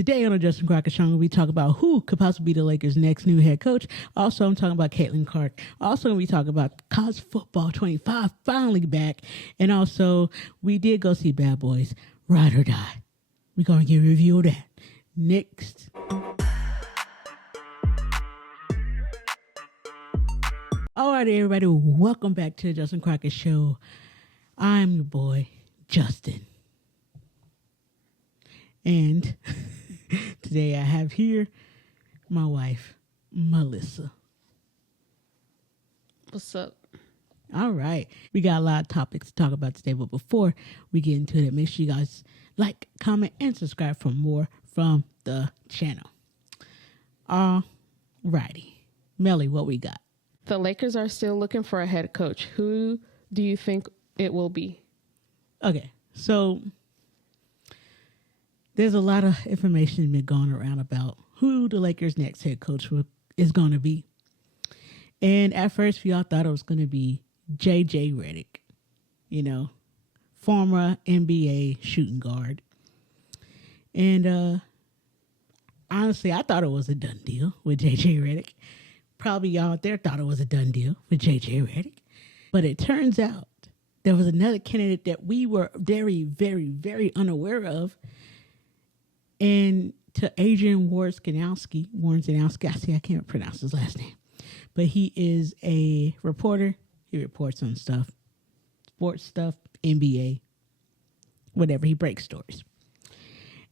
Today on the Justin Crockett Show, we talk about who could possibly be the Lakers' next new head coach. Also, I'm talking about Caitlin Clark. Also, we talk about college football 25 finally back. And also, we did go see Bad Boys, Ride or Die. We're going to give a review of that next. All right, everybody, welcome back to the Justin Crockett Show. I'm your boy, Justin. And today I have here my wife, Melissa. What's up? All right. We got a lot of topics to talk about today, but before we get into it, make sure you guys like, comment, and subscribe for more from the channel. All righty. Melly, what we got? The Lakers are still looking for a head coach. Who do you think it will be? Okay, so there's a lot of information been going around about who the Lakers' next head coach is going to be. And at first, we all thought it was going to be J.J. Redick, former NBA shooting guard. And honestly, I thought it was a done deal with J.J. Redick. Probably y'all out there thought it was a done deal with J.J. Redick. But it turns out there was another candidate that we were very, very, very unaware of. And to Adrian Warren Zanowski, I can't pronounce his last name, but he is a reporter. He reports on stuff, sports stuff, NBA, whatever. He breaks stories.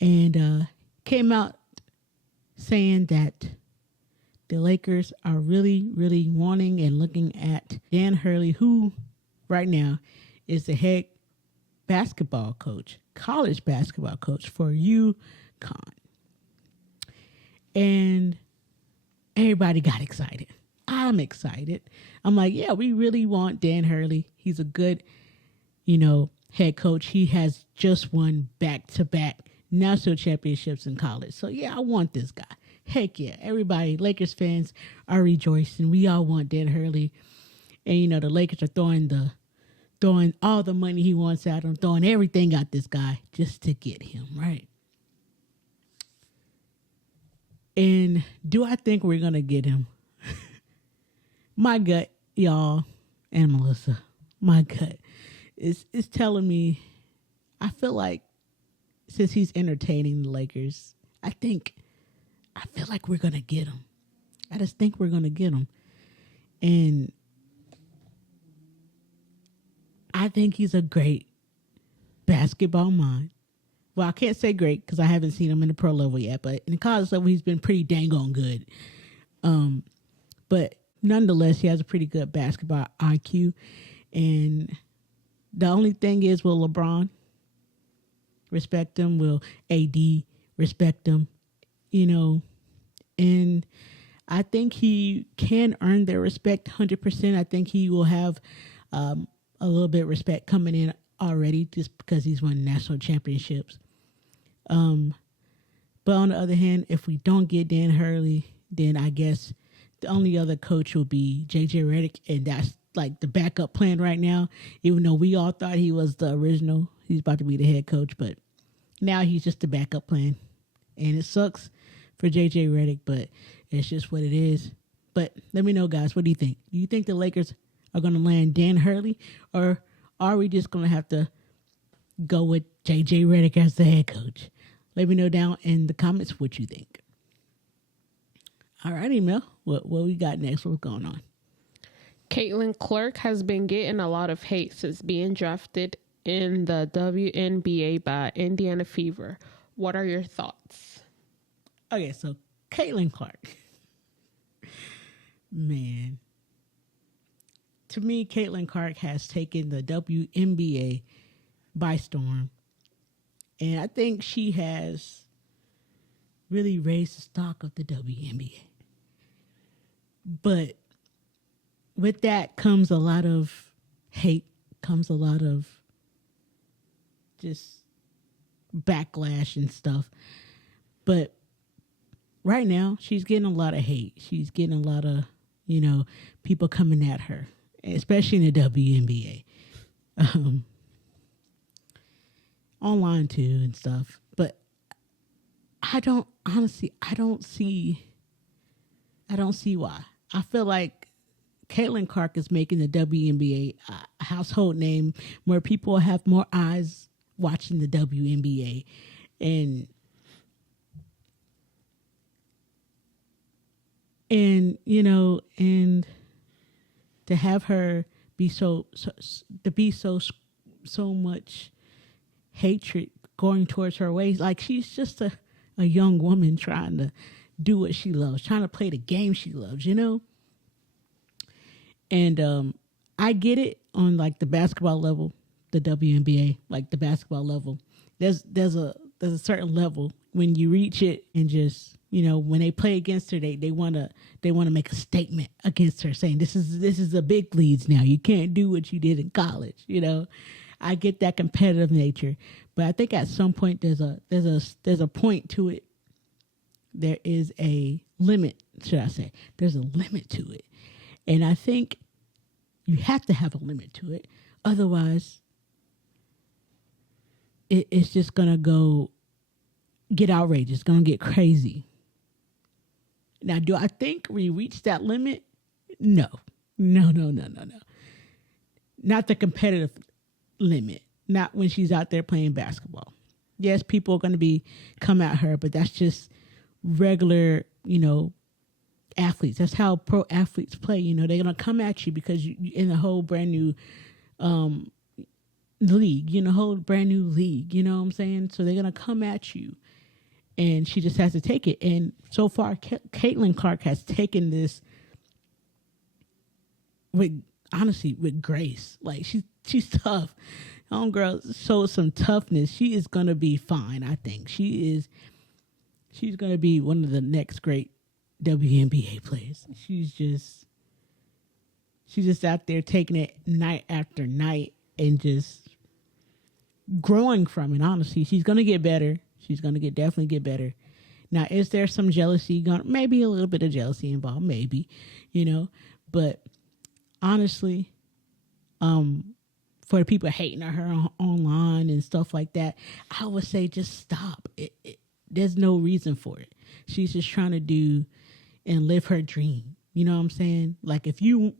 And came out saying that the Lakers are really, really wanting and looking at Dan Hurley, who right now is the head basketball coach, college basketball coach for UConn. And everybody got excited. I'm excited. I'm like, yeah, we really want Dan Hurley. He's a good, head coach. He has just won back-to-back national championships in college. So, yeah, I want this guy. Heck yeah. Everybody, Lakers fans are rejoicing. We all want Dan Hurley. And, the Lakers are throwing all the money he wants at him, throwing everything at this guy just to get him, right? And do I think we're going to get him? My gut, y'all, and Melissa, my gut is telling me, I feel like since he's entertaining the Lakers, I feel like we're going to get him. I just think we're going to get him. And I think he's a great basketball mind. Well, I can't say great because I haven't seen him in the pro level yet, but in the college level, he's been pretty dang on good. But nonetheless, he has a pretty good basketball IQ. And the only thing is, will LeBron respect him? Will AD respect him? And I think he can earn their respect 100%. I think he will have a little bit of respect coming in already just because he's won national championships. But on the other hand, if we don't get Dan Hurley, then I guess the only other coach will be J.J. Redick, and that's like the backup plan right now. Even though we all thought he was the original, he's about to be the head coach, but now he's just the backup plan. And it sucks for J.J. Redick, but it's just what it is. But let me know, guys, what do you think? Do you think the Lakers are going to land Dan Hurley, or are we just going to have to go with J.J. Redick as the head coach? Let me know down in the comments what you think. All right, Mel, what we got next? What's going on? Caitlin Clark has been getting a lot of hate since being drafted in the WNBA by Indiana Fever. What are your thoughts? Okay, so Caitlin Clark. Man. To me, Caitlin Clark has taken the WNBA by storm. And I think she has really raised the stock of the WNBA. But with that comes a lot of hate, comes a lot of just backlash and stuff. But right now, she's getting a lot of hate. She's getting a lot of, people coming at her, especially in the WNBA. Online too and stuff. But I don't see why. I feel like Caitlin Clark is making the WNBA a household name where people have more eyes watching the WNBA. And you know, and to have her be so much hatred going towards her ways, like she's just a young woman trying to do what she loves, trying to play the game she loves, you know? And I get it on like the basketball level, the WNBA, like the basketball level. There's a certain level when you reach it, and just, you know, when they play against her, they want to make a statement against her, saying this is the big leagues now. You can't do what you did in college, you know. I get that competitive nature, but I think at some point there's a point to it. There is a limit, should I say? There's a limit to it, and I think you have to have a limit to it. Otherwise, it's just gonna get outrageous. It's gonna get crazy. Now, do I think we reached that limit? No. Not the competitive limit. Not when she's out there playing basketball. Yes, people are going to come at her, but that's just regular, you know, athletes. That's how pro athletes play. You know, they're going to come at you because you're in a whole brand new league. You know, whole brand new league. You know what I'm saying? So they're going to come at you, and she just has to take it. And so far, Caitlin Clark has taken this with grace. Like she's tough. Homegirl showed some toughness. She is gonna be fine. I think she's gonna be one of the next great WNBA players. She's just out there taking it night after night and just growing from it. Honestly, she's gonna get better. She's gonna definitely get better. Now, is there some jealousy? Maybe a little bit of jealousy involved, maybe, you know. But honestly, for the people hating on her online and stuff like that, I would say just stop. There's no reason for it. She's just trying to do and live her dream. You know what I'm saying? Like, if you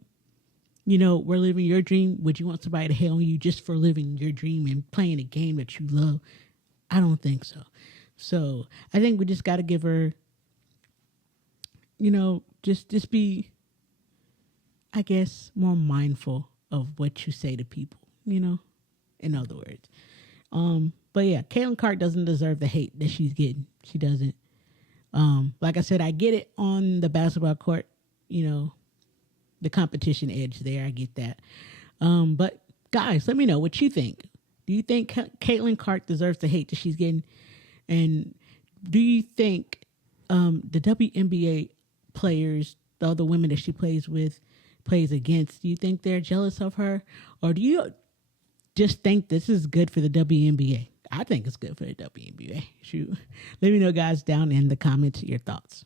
know, we're living your dream, would you want somebody to hate on you just for living your dream and playing a game that you love? I don't think so. So I think we just got to give her, you know, just be, I guess, more mindful of what you say to people, you know, in other words. But yeah, Caitlin Clark doesn't deserve the hate that she's getting. She doesn't. Like I said, I get it on the basketball court, you know, the competition edge there. I get that. But guys, let me know what you think. Do you think Caitlin Clark deserves the hate that she's getting? And do you think the WNBA players, the other women that she plays against, do you think they're jealous of her? Or do you just think this is good for the WNBA? I think it's good for the WNBA. Shoot. Let me know, guys, down in the comments your thoughts.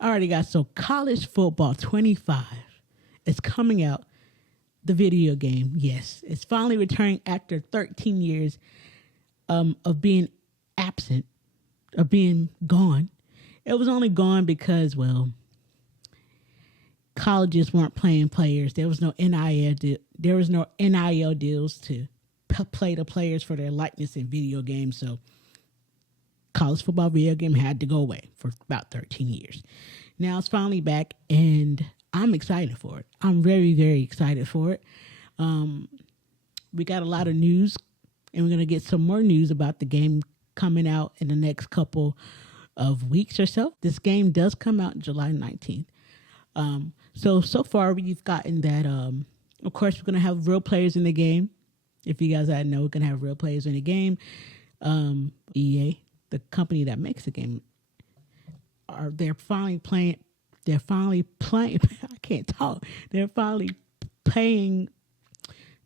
Alrighty, guys. So College Football 25 is coming out. The video game, yes. It's finally returning after 13 years of being absent, of being gone. It was only gone because, well, colleges weren't playing players. There was no NIL. There was no NIL deals to play the players for their likeness in video games. So college football video game had to go away for about 13 years. Now it's finally back, and I'm excited for it. I'm very, very excited for it. We got a lot of news, and we're going to get some more news about the game coming out in the next couple of weeks or so. This game does come out July 19th. So far we've gotten that, of course, we're going to have real players in the game. If you guys didn't know, we're going to have real players in the game. EA, the company that makes the game, they're finally playing. I can't talk. They're finally paying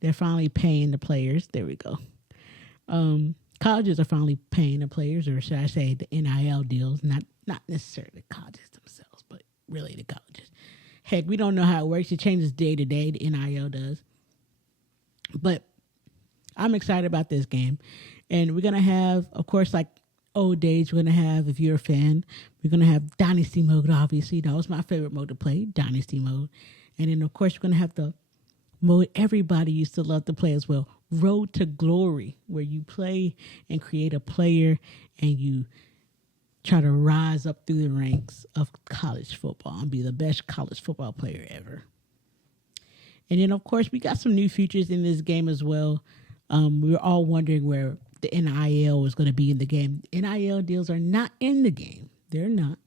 the players. There we go. Colleges are finally paying the players, or should I say the NIL deals, not necessarily the colleges themselves, but really the colleges. Heck, we don't know how it works. It changes day to day. The NIL does. But I'm excited about this game. And we're going to have, of course, like old days. We're going to have, if you're a fan, we're going to have Dynasty mode, obviously. That was my favorite mode to play, Dynasty mode. And then, of course, we're going to have the mode everybody used to love to play as well, Road to Glory, where you play and create a player and you try to rise up through the ranks of college football and be the best college football player ever. And then, of course, we got some new features in this game as well. We were all wondering where the NIL was going to be in the game. NIL deals are not in the game. They're not.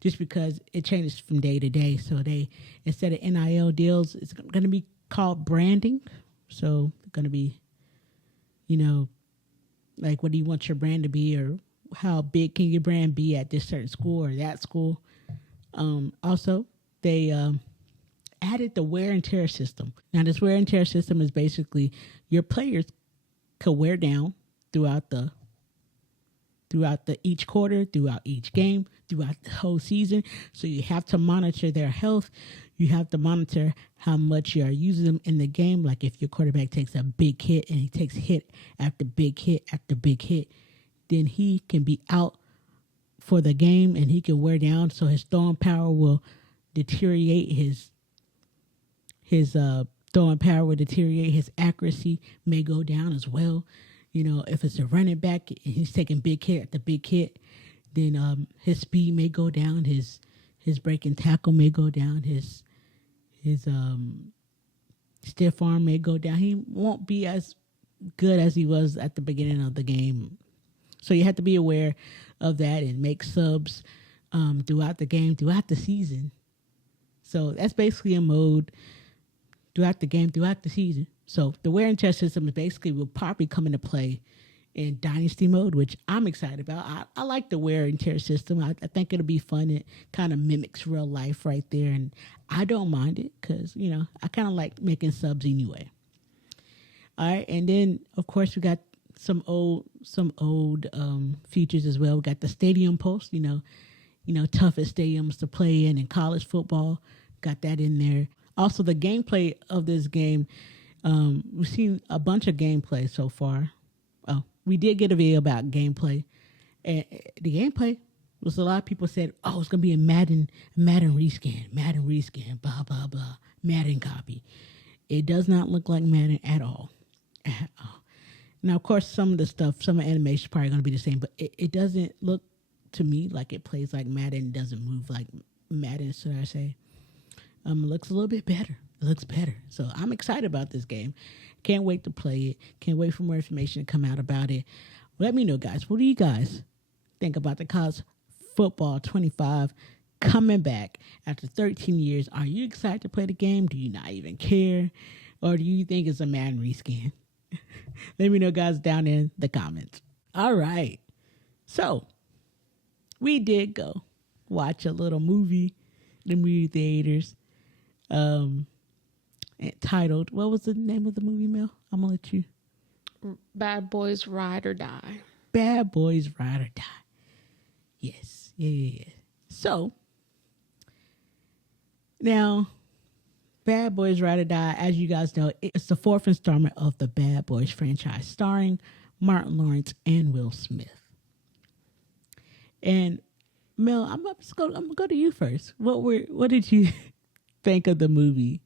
Just because it changes from day to day. So they, instead of NIL deals, it's going to be called branding. So it's going to be, you know, like what do you want your brand to be, or how big can your brand be at this certain school or that school. Also, they added the wear and tear system. Now, this wear and tear system is basically your players could wear down throughout the each quarter, throughout each game, throughout the whole season. So you have to monitor their health. You have to monitor how much you are using them in the game. Like if your quarterback takes a big hit and he takes hit after big hit after big hit, then he can be out for the game and he can wear down. So his throwing power will deteriorate. His throwing power will deteriorate. His accuracy may go down as well. You know, if it's a running back and he's taking big hit after big hit, then his speed may go down. His breaking tackle may go down. His stiff arm may go down. He won't be as good as he was at the beginning of the game. So you have to be aware of that and make subs throughout the game, throughout the season. So that's basically a mode throughout the game, throughout the season. So the wear and tear system is basically will probably come into play in Dynasty mode, which I'm excited about. I like the wear and tear system. I think it'll be fun. It kind of mimics real life right there. And I don't mind it because, you know, I kind of like making subs anyway. All right. And then, of course, we got some old features as well. We got the stadium post, you know, toughest stadiums to play in college football. Got that in there. Also, the gameplay of this game, we've seen a bunch of gameplay so far. Oh, we did get a video about gameplay. And the gameplay was a lot of people said, oh, it's going to be a Madden reskin, blah, blah, blah, Madden copy. It does not look like Madden at all. At all. Now, of course, some of the animation is probably going to be the same, but it doesn't look to me like it plays like Madden. It doesn't move like Madden, should I say. It looks a little bit better. It looks better. So I'm excited about this game. Can't wait to play it. Can't wait for more information to come out about it. Let me know, guys. What do you guys think about the college football 25 coming back after 13 years? Are you excited to play the game? Do you not even care? Or do you think it's a Madden reskin? Let me know, guys, down in the comments. All right. So we did go watch a little movie in the movie theaters. Titled, what was the name of the movie, Mel? I'm gonna let you. Bad Boys Ride or Die. Bad Boys Ride or Die. Yes. Yeah. So now, Bad Boys Ride or Die, as you guys know, it's the fourth installment of the Bad Boys franchise, starring Martin Lawrence and Will Smith. And Mel, I'm gonna go to you first. What did you think of the movie?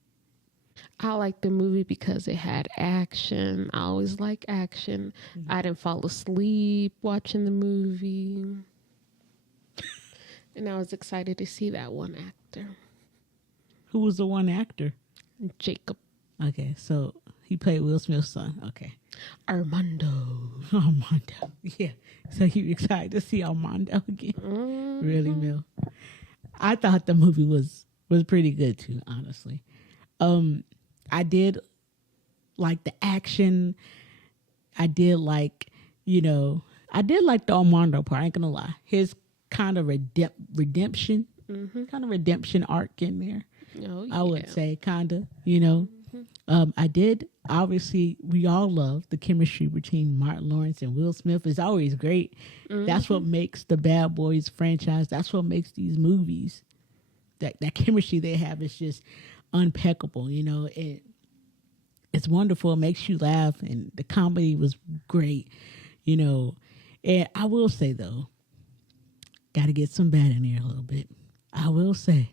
I liked the movie because it had action. I always like action. Mm-hmm. I didn't fall asleep watching the movie. And I was excited to see that one actor. Who was the one actor? Jacob. Okay, so he played Will Smith's son. Okay. Armando. Yeah. So you excited to see Armando again? Mm-hmm. Really, Mel? I thought the movie was pretty good too, honestly. I did like the action. I did like the Armando part. I ain't gonna lie. His kind of redemption, kind of redemption arc in there. Oh, yeah. I would say kind of, I did. Obviously, we all love the chemistry between Martin Lawrence and Will Smith. It's always great. Mm-hmm. That's what makes the Bad Boys franchise. That's what makes these movies. That chemistry they have is just impeccable. It's wonderful. It makes you laugh, and the comedy was great. And I will say, though, got to get some bad in there a little bit. I will say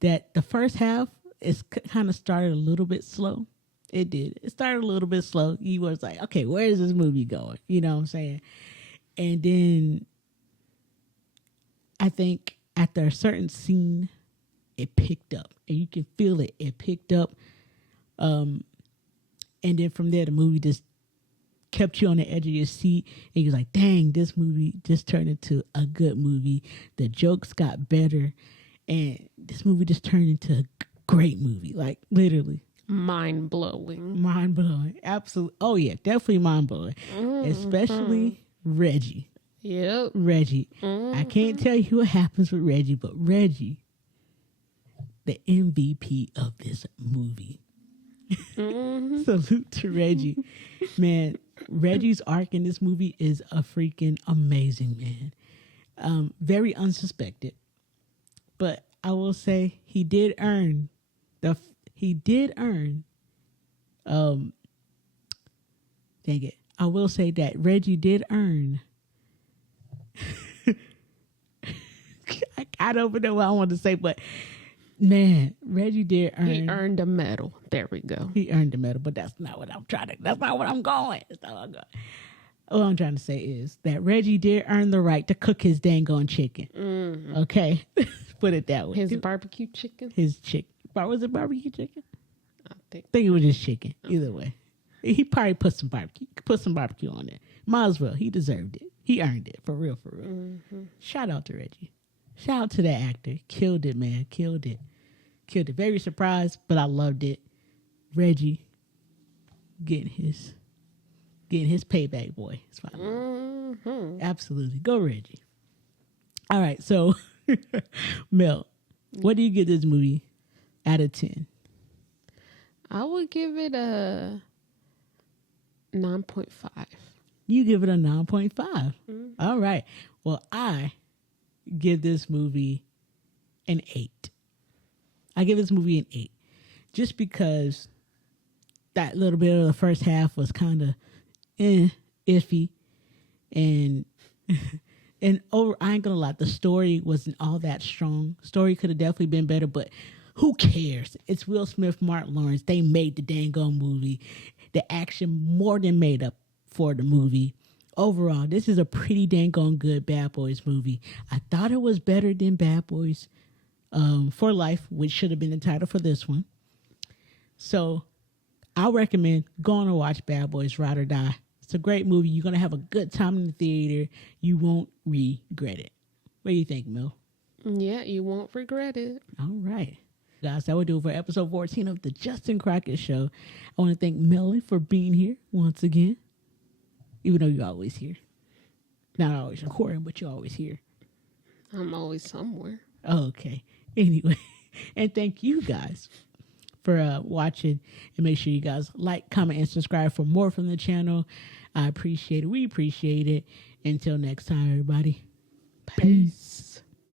that the first half is kind of started a little bit slow. It did. It started a little bit slow. You was like, okay, where is this movie going? You know what I'm saying? And then I think after a certain scene, it picked up. And you can feel it. It picked up. And then from there, the movie just kept you on the edge of your seat. And you're like, dang, this movie just turned into a good movie. The jokes got better. And this movie just turned into a great movie. Like, literally. Mind-blowing. Absolutely. Oh, yeah, definitely mind-blowing. Especially Reggie. Yep. Reggie. I can't tell you what happens with Reggie, but Reggie, the MVP of this movie. Salute to Reggie. Man, Reggie's arc in this movie is a freaking amazing, man. Very unsuspected. But I will say he did earn dang it. I will say that Reggie did earn I don't even know what I want to say, but man, Reggie did earn. He earned a medal. There we go. He earned a medal, but that's not what I'm trying to. That's not what I'm going. That's not what I'm going. What I'm trying to say is that Reggie did earn the right to cook his dang on chicken. Okay, put it that way. His barbecue chicken. His chicken. Was it barbecue chicken? I think it was just chicken. Either way, he probably put some barbecue on it. Might as well. He deserved it. He earned it for real. Shout out to Reggie. Shout out to that actor. Killed it, man. Killed it. Very surprised, but I loved it. Reggie getting his payback, boy. It's fine. Absolutely. Go Reggie. All right, so Mel, what do you give this movie out of 10? I would give it a 9.5. You give it a 9.5. All right. Well, I give this movie an 8. I give this movie an 8. Just because that little bit of the first half was kind of iffy. And over, I ain't gonna lie, the story wasn't all that strong. Story could have definitely been better, but who cares? It's Will Smith, Mark Lawrence. They made the dang on movie. The action more than made up for the movie. Overall, this is a pretty dang on good Bad Boys movie. I thought it was better than Bad Boys for Life, which should have been the title for this one. So I'll recommend going to watch Bad Boys Ride or Die. It's a great movie. You're going to have a good time in the theater. You won't regret it. What do you think, Mel? Yeah, you won't regret it. All right. Guys, that would do it for episode 14 of the Justin Crockett Show. I want to thank Melly for being here once again. Even though you're always here. Not always recording, but you're always here. I'm always somewhere. Okay. Anyway, and thank you guys for watching. And make sure you guys like, comment, and subscribe for more from the channel. I appreciate it. We appreciate it. Until next time, everybody. Peace.